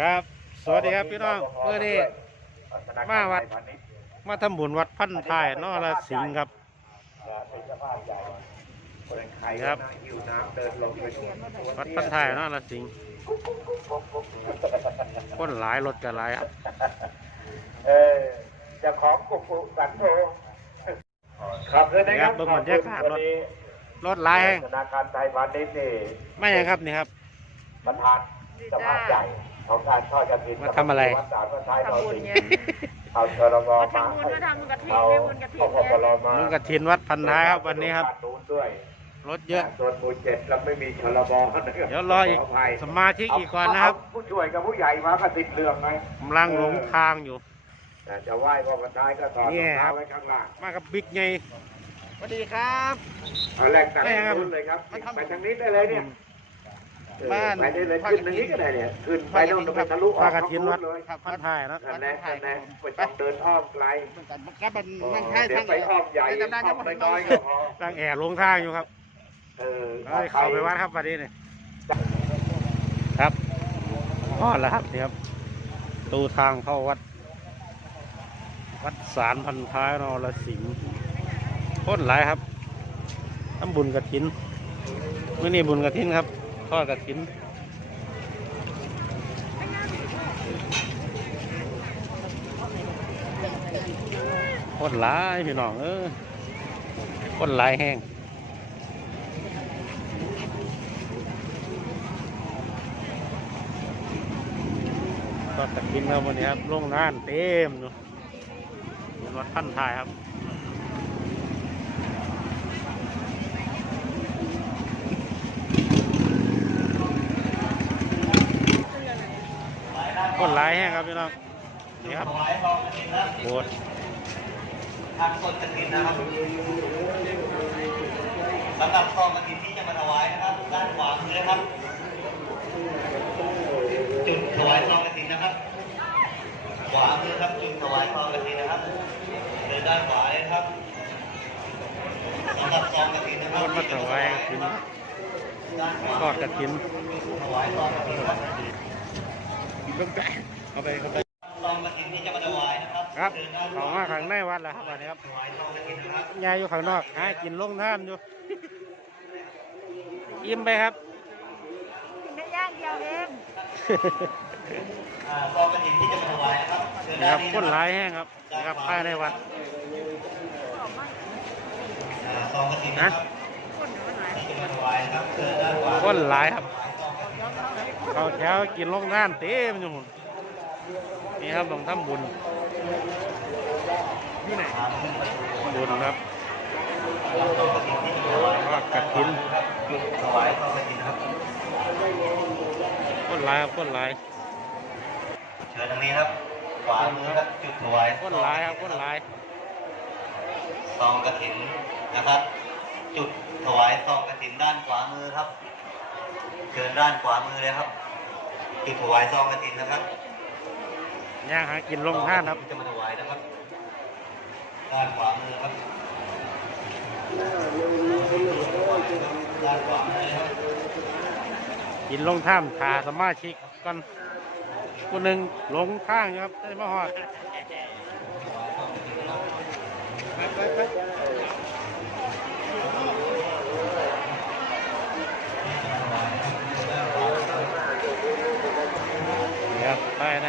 ครับ สวัสดีครับพี่น้องเมื่อนี้มาวัดมาทำบุญวัดพันท้ายนอละสิงห์ครับเป็นเจ้าภาพใหญ่คนใครครับนั่งหิวน้ำเดินลงไปดูวัดพันท้ายนอละสิงห์คนหลายรถกันหลายครับเออเจ้าของกุกุสันโธครับเลยนะครับเบิ่งบรรยากาศรถวันนี้รถหลายแห้งธนาคารไทยพาณิชย์นี่ไม่ยังครับนี่ครับประธาน เจ้าภาพใหญ่ของการทอดกระถิ่นมาทำอะไร วัดสารพระท้ายเราทำบุญสิไงเอาเชลงมามาทำบุญมาทำกระถิ่นเอาให้บุญกระถิ่นเอาพปลมาลุงกระถินวัดพันท้ายครับวันนี้ครับนู้นด้วยรถเยอะส่วนหมู่เจ็ดเราไม่มีชลบนะครับเดี๋ยวรออีกขภัยสมาชิกอีกก่อนนะครับเาผู้ช่วยกับผู้ใหญ่มาก็ติดเรื่องไหมกำลังหลงทางอยู่แต่จะไหว้พ่อพระท้ายก็ต่อดเนี่รองยครัเท้าบไว้ข้างล่างมากับบิ๊กไงสวัสดีครับเอาแรกตัดไม่ครับนู้นเลยครับมาทำไปทางนี้ได้เลยเนี่ยเออ บ้านไปได้เลยขึ้นทางนี้ก็ได้เนี่ยขึ้นไปโน่นไปทะลุอพอกกระถินวัดเลยพันท้ายนะนั่นแหละนั่นแหละไม่ต้องเดินอ้อมไกลแล้วมันเออนั่งใช้เดี๋ยทาวงไปอ้อมใหญ่อ้อมน้อยๆก็พอตั้งแอร์ลงทางอยู่ครับ เออเอ้ยเข้าไปวัดครับวันนี้เนี่ยครับพอแล้วครับนี่ครับตูทางเข้าวัด วัดสารพันท้ายนรสิงห์โคตรหลายครับทำบุญกระถินเมื่อนี้บุญกระถินครับ ทอดกระถินคตรหลายพี่น้องเออคตรหลายแห้งก็ตะกินครับวันนี้ครับโรงงานเต็มอยู่เป็นวัดท่านทายครับ นหลายแห้งครับพี่น้องนี่ครับโบสถ์ทางต้นกระถินนะครับสำหรับซองกระถินที่จะมาถวายนะครับด้านขวามือนะครับ จุดถวายซองกระถินนะครับ ขวามือครับจุดถวายซองกระถินนะครับเดินด้านขวาเลยครับสำหรับซองกระถินนะคครับนมาถวายกฐินด้านขวาทอดกระถินถวายซองกระถิน ครับเอาไปเอาไปซองกระถินที่จะมาถวายนะครับครับเดินด้านเขามาข้างในวัดแล้วครับวันนี้ครับถวายซองกระถินนะครับยายอยู่ข้างนอกหากินลงท่านอยู่อิ่มไปครับกินได้ย่างเดียวเองอ่าซองกระถินที่จะมาถวายนะครับเดินนี่ด้าคนรับนี้คนนะหคลารับยแห้งครับนี่ครับภายในวัดอ่าซองกระถินนะครับคนมันหลายที่จะมาถวายนะครับ เดินด้านขวาคนหลายครับเขาแถวกินลงท่านเต็มอยู่หมดนี่ครับต้องทำบุญที่ไหนบุญครับทอดกระถินถวายซองกระถินครับคนหลายครับคนหลายเชิญทางนี้ครับขวามือครับจุดถวายคนหลายครับคนหลายซองกระถินนะครับ จุดถวายซองกระถินด้านขวามือครับเชิญด้านขวามือเลยครับ จุดถวายซองกระถินนะครับย่างหากินลงท่านครับจะมาถวายนะครับด้านขวามือครับด้านขวามือครับกินลงท่ามขาสมาชิกกันคนหนึ่งหลงทางอยู่ครับได้มาหอดนี่ ครับภายใน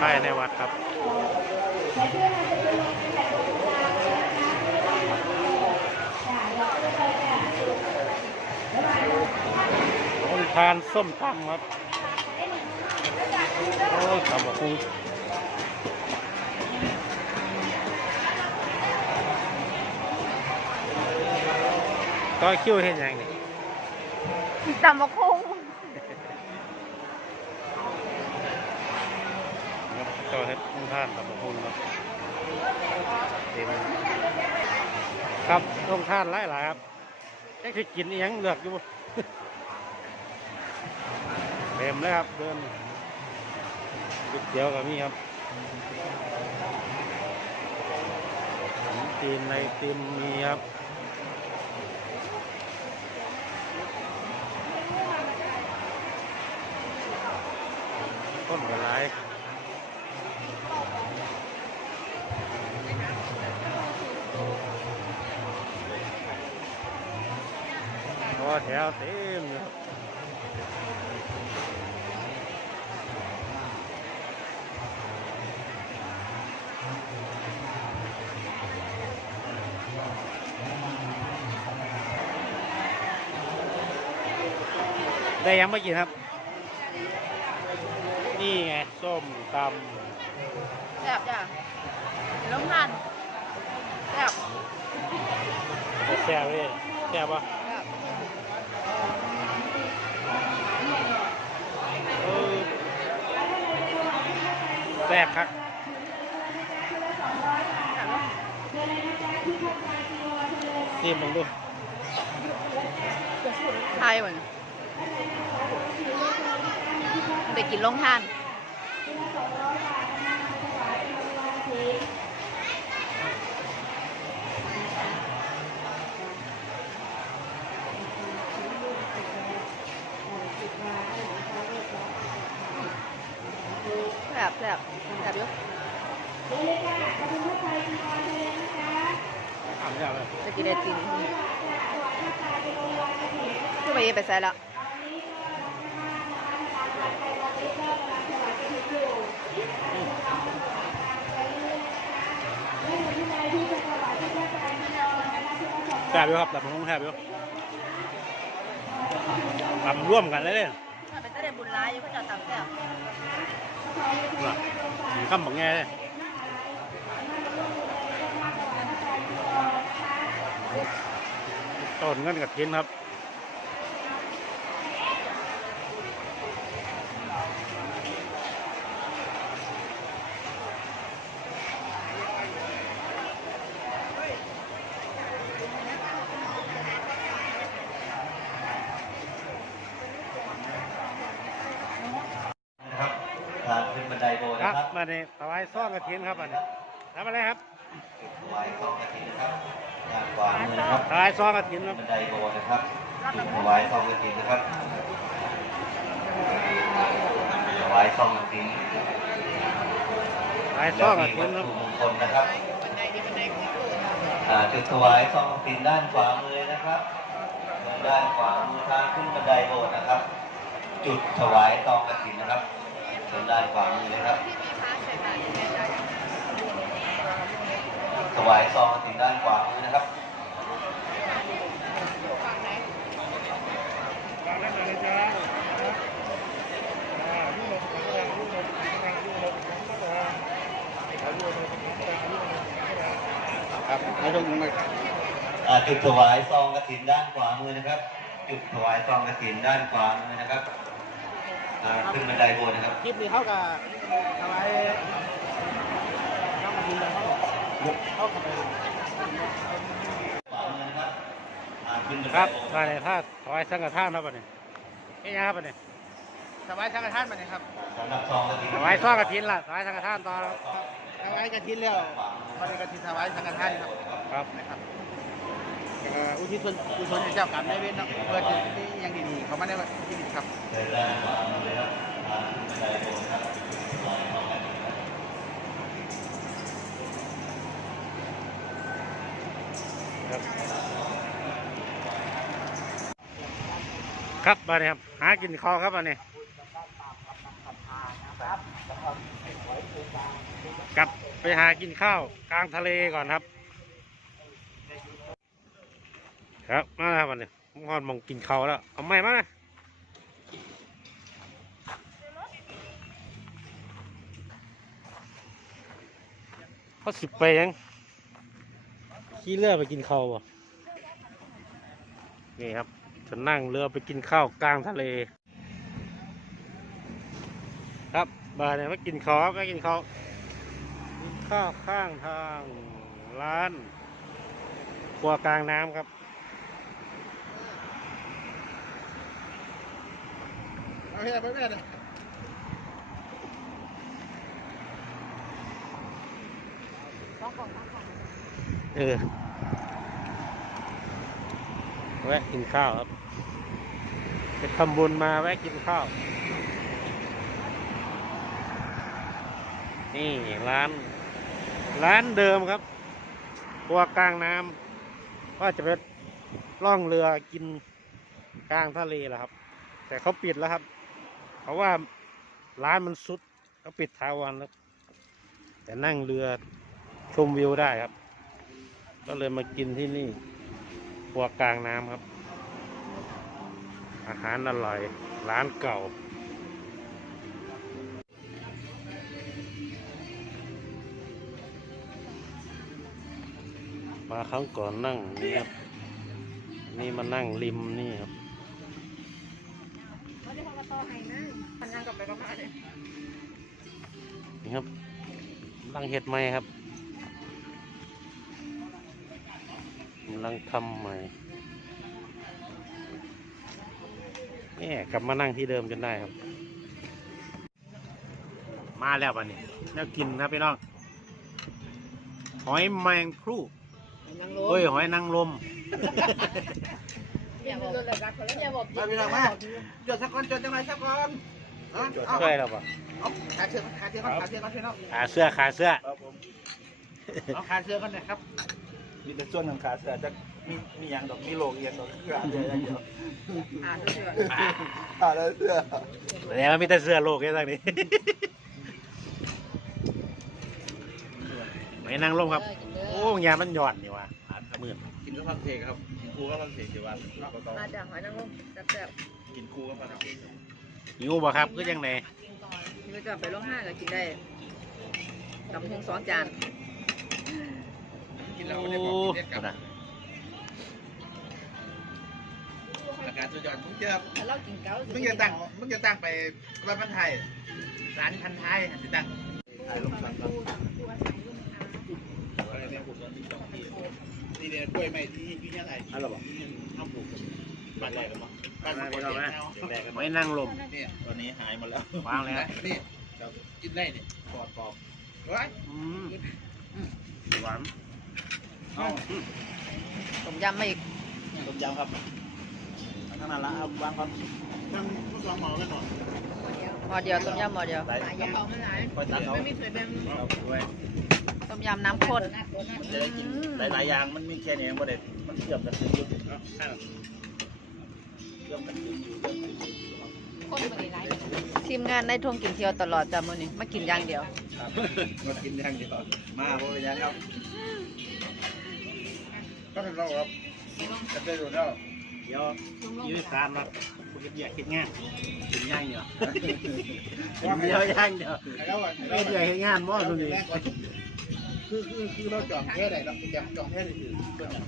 ภายในวัดครับทานส้มตำครับ โอ้ตำบักหุ่งต่อคิวเห็นยังนี่ ตำมะคุ้งครับต่อเฮ็ดคนทานตำบักหุ่งครับเต็มครับต้องท่านหลายหลายครับแค่คือกินอีหยังเลือกอยู่เต็มเลยครับเดินก๋วยเตี๋ยวกับมีครับขนมจีนในติมมีครับ คนกันหลายพอแถวเต็มเลยครับได้ยังไม่กินครับนี่ไง ส้มตแซ่บจ้ะล้มทานแซ่บำแซ่บเลยแซ่บปะแซ่บเออแซ่บครับแซ่บเนอะนี่มึงดูไทยเหมือนไปกินลงทาน แซ่บแซ่บแซ่บอยู่อ่านยากเลยจะกินไอติมคือไปเย็นไปใส่แล้ว แซ่บอยู่ครับแต่ผมต้องแซ่บอยู่ทำร่วมกันเลยเนี่ยถ้าเป็นตะเดบุญร้ายอยู่ก็จะตำแซ่บน่ะมีคำบอกแง่เลยต้นเงินกับเทนครับทางขึ้นบันไดโบ สถ์ครันะบครับมาในถวายซ่องกระถินครับอันนี้ทำอะไรครับจุดถวายซองกฐินนะครับด้านขวามือนะครับถวายซ่องกระถินครับบันไดโบสถ์นะครับจุดถวายซองกฐินนะครับถวายซองกฐินถวายซ่องกระถินควัรับตถุมงคลนะครับอ่าจุดถวายซองกฐินด้านขวามือนะครับด้านขวามือทางขึ้นบันไดโบสถ์นะครับ จุดถวายซองกฐินนะครับเชิญด้านขวามือเลยครับ ถวายซองกฐินด้านขวามือนะครับครับไม่ต้องไม่อ่าจุดถวายซองกฐินด้านขวามือนะครับ จุดถวายซองกฐินด้านขวามือนะครับอ่าขึ้นบันไดโบสถ์นะครับคลิปนี้เขากับ ถวายซ่องกระถินเลยเขาเขาเข้าไปขวามือนะครับอ่าขึ้นบันคไดรับโบสถ์มาในท่าถวายสังฆทานครับอันนี้เอ๊ะยังครับอันนี้ถวายสังฆทานมาเนี่ยครับสำหรับซองกฐินถวายซ่องกระถินล่ะถวายสังฆทานต่อครับถวายกระถินแล้วมาในกระถินถวายสังฆทานครับ ครับนะครับเอ่ออุทิศส่วนกุศลให้เจ้ากรรมนายเวรเนาะเพื่อจะมีอย่างดีๆเขามาในชีวิตครับเดินด้านขวามือเลยครับ ครับมาเนี่ยครับ หากินคอครับอันนี้กลับไปหากินข้าวกลางทะเลก่อนครับ ครับ มาแล้วครับอันนี้มอนมองกินข้าวแล้ว เอาไม่มานะ เขาสิบไปยังขี่เรือไปกินข้าวบ่นี่ครับจะนั่งเรือไปกินข้าวกลางทะเล ครับมาเนี่ยมากินข้าวครับมากินข้าวกินข้าวข้างทางร้านครัวกลางน้ำครับเอาเฮ้ยไปแม่เลย เออแวะกินข้าวครับไปทำบุญมาแวะกินข้าว นี่ร้าน ร้านเดิมครับตัวกลางน้ำก็จะไปล่องเรือกินกลางทะเลแหละครับ แต่เขาปิดแล้วครับ เพราะว่าร้านมันสุดเขาปิดทาวันแล้วแต่นั่งเรือชมวิวได้ครับ ก็เลยมากินที่นี่ครัวกลางน้ำครับ อาหารอร่อย ร้านเก่า มาครั้งก่อนนั่งนี่ครับ นี่มานั่งริมนี่ครับมันยังกลับไปก็มาเลยนี่ครับกำลังเห็ดใหม่ครับำลังทำใหม่นี่กลับมานั่งที่เดิมจนได้ครับ มาแล้ววันนี้แล้วกินครับพี่น้องหอยแมงครูนั่งลเฮ้ยหอยนางรมอย่าบอกอย่าบอกมาพี่น้องมาจดสักก่อนจดจังไรสักก่อนเอาเอาช่วยเราปะเอาขาเสื้อขาเสื้อก่อนขาเสื้อก่อนพี่น้องขาเสื้อขาเสื้อครับผมเอาขาเสื้อก่อนนะครับ มีแต่ส่วนของขาเสือจะมีมีอย่างดอกมีโลกเอียงดอกขาเสืออย่างเดียวอ่าเชื่อขาแล้วเสือแล้วมีแต่เสื้อโลกแค่ทางนี้ ไม่นั่งลงครับ โอ้ยามันหย่อนนี่วะมืดกินก็ฟังเพลงครับกินครูก็ฟังเพลงอยู่วันเนาะก็ต้องมาจากหอยนางรมแซ่บกินครูก็ฟังเพลงหิวบ่ครับคือยังไงๆนี่จะไปลงห้างก็กินได้กับพงสองจาน กินแล้วโอ้ไม่ได้บอกกินเด็ดกลับนะอาการสุดยอดมึงจะแต่เรากินเกามึงจะตั้งมึงจะตั้งไปวันพันไทยสารพันไทยจะตั้งถ่ายลงสันก่อนนี่เนี่ยกล้วยไม้ที่พี่ยังไงอะไรบ่เอาปลูกบ้านแรกกันมั้งบ้านไม่คนเอาเดีไหมยวแรกกันไม่นั่งลมเนี่ยตอนนี้หายหมดแล้ววางเลยนะนะนี่กินได้เนี่ยปอดปอบว้ายอืมหวานเอ้า ต้มยำมาอีกต้มยำครับข้างนั้นละเอาวางก่อนทำผู้สองหมอกันหน่อยหม้อเดียวต้มยำหม้อเดียวใส่พอจัดเขาไม่มีเคยเป็นเอาด้วยต้มยำน้ำข้นจะได้กินหลายๆอย่างมันมีแค่นี้บ่ได้มันเชื่อมกันถึงอยู่เชื่อมกันถึงอยู่ทีมงานได้ท่วงกินเที่ยวตลอดจ้ะมื้อนี้มากินอย่างเดียวครับมากินอย่างเดียว มาบ่เป็นหยังครับ ก็เป็นเราครับจะได้ดูแล้วเดี๋ยวยืดสารมาคุณอยากคิดงานกินย่างเดียวกินเดียวย่างเดียวแล้วอะไม่อยากให้งานบ่ตรงนี้คือคือคือเราจองแค่ไหนเราจองจองแค่ไหนคือส่วนใหญ่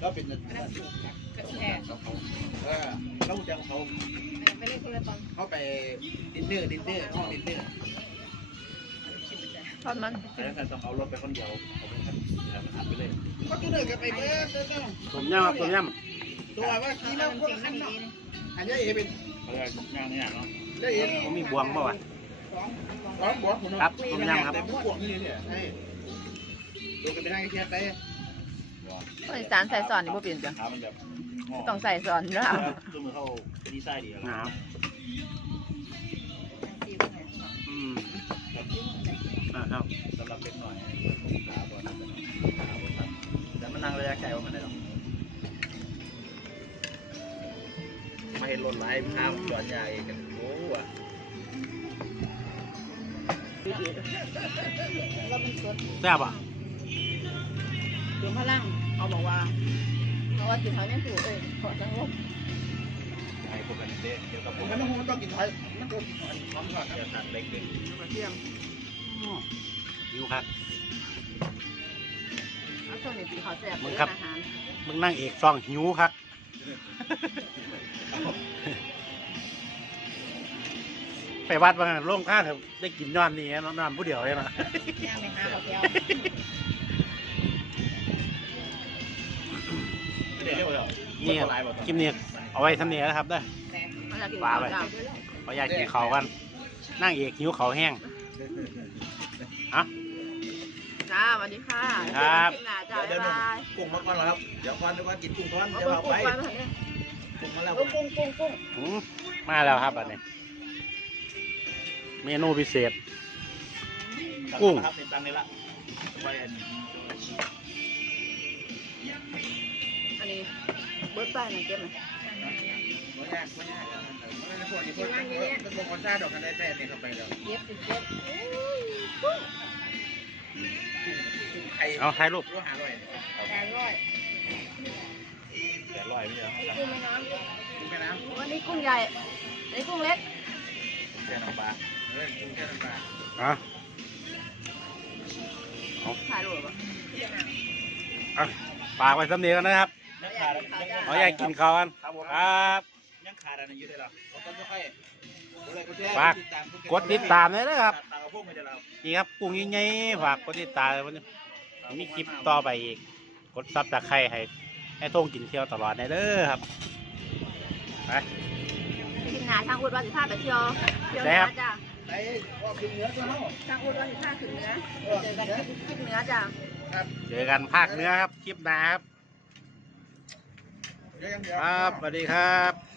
เราเป็นเออเราจองเขาเขาไปดินเนอร์ดินเนอร์ห้องดินเนอร์ทอดมันแล้วกันต้องเอารถไปคนเดียวเอาไปคันเดียวขับไปเลย ก็ดินเนอร์กันไปเมื่อเมื่อต้มยำครับต้มยตัวว่าขี่แล้วคนละคันเนาะอันนี้เอเป็นเขาเรียกย่างนี่อย่างเนาะได้เอำผมมีบวงบ่วะสองบวกผมครับต้มยำครับแต่ผู้บวกนี่เนี่ยใช่ดูกันไปได้แค่ไปคนอีสานใส่ซอนนี่บ่เปลี่ยนจ้ะขามันแบบงอต้องใส่ซอนแล้วตัวมือเข้าดีไซน์ดีแล้วนะครับอืมอ่าครับสำหรับเล็กหน่อยขาบอลขาบอลครับ แต่มันนั่งระยะไกลว่ามันได้หรอกมาเห็นรถไหลข้ามจอดใหญ่กันโอ้ว่ะแซ่บอะถึงพลังเขาบอกว่าเพราะว่ากินเขายังถูกเอ้ยขอจังลบไอ้พวกกันเด็กเกี่ยวกับพผวมกไม่กันต้องต้องกินไทยมันก็พร้อมก่อนเกี่ยวกับเล็กเด็กกระเทียมหิวครับเอา ช่วงนี้กินข้าวแซ่บมึงครับ อาหารมึงนั่งเอกซองหิวครับ ไปวัดบางโล่งข้างเถอะได้กินย้อนนี่นอนผู้เดียวเลยนะย่างไปหาข้าวเที่ยวเดี๋ยวเดี๋ยวนี่ครับคลิปนี้เอาไว้ทำเนียนะครับเด้อมันจะกินปลาข้าวไปจ้าขออยากกินเขาวกัน นั่งเอกหิวเขาวแห้งอะจ้า สวัสดีค่ะครับคลิปหน้าจ้าเดี๋ยวบ๊ายบายกุ้งมาก่อนแล้วครับเดี๋ยวก่อนเดี๋ยวก่อนกินกุ้งก่อนเอาเดี๋ยวกุ้งเอากุ้งไปไปมาเนี่ยกุ้งมาแล้วเอากุ้งกุ้งกุ้งอืมมาแล้วครับอันนี้ เมนูพิเศษ กุ้ง ครับเป็นตังค์นี่ละไว้อันอันนี้เบิร์ดไปหน่อยเก็บหน่อยไม่ยากไม่ยากไม่ได้พวกนี้พวกเป็นพวกคนชาดอกกันได้แต่เนี่ยเข้าไปแล้วเย็บสิเย็บไข่ เอาถ่ายรูปรู้หาร่อยแปดร้อยแปดร้อยไม่ใช่นี่กุ้งแม่น้กุ้งแม่น้ำวันนี้กุ้งใหญ่อันนี้กุ้งเล็กำแค่น้ำปลาเออกุ้งแค่น้ำปลาอะถ่ายรูปป่ะอะฝากไว้สำเนียงกันนะครับยังขาดเอาอยากกินข้าวกันครับผมครับยัง ขาดอะไรอยู่ได้หรอต้นไม่ค่อยฝากกดติดตามเลยนะครับตามกับพวกไม่ได้หรอนี่ครับกุ้งใหญ่ๆฝากกดติดตามวันนี้มีคลิปต่อไปอีก กดซับตะไคร้ให้ให้ท่งกินเที่ยวตลอดในเด้อครับไปทีมงานทางอุดว่าสิพาไปเที่ยวเที่ยวเหนือจ้ะไอ้ว่ากินเนื้อตัวเนาะทางอุดว่าสิพาขึ้นเหนือเจอกันที่ที่เหนือจ้ะเจอกันภาคเหนื้อครับคลิปหน้าครับเดี๋ยวยังเดียวครับสวัสดีครับ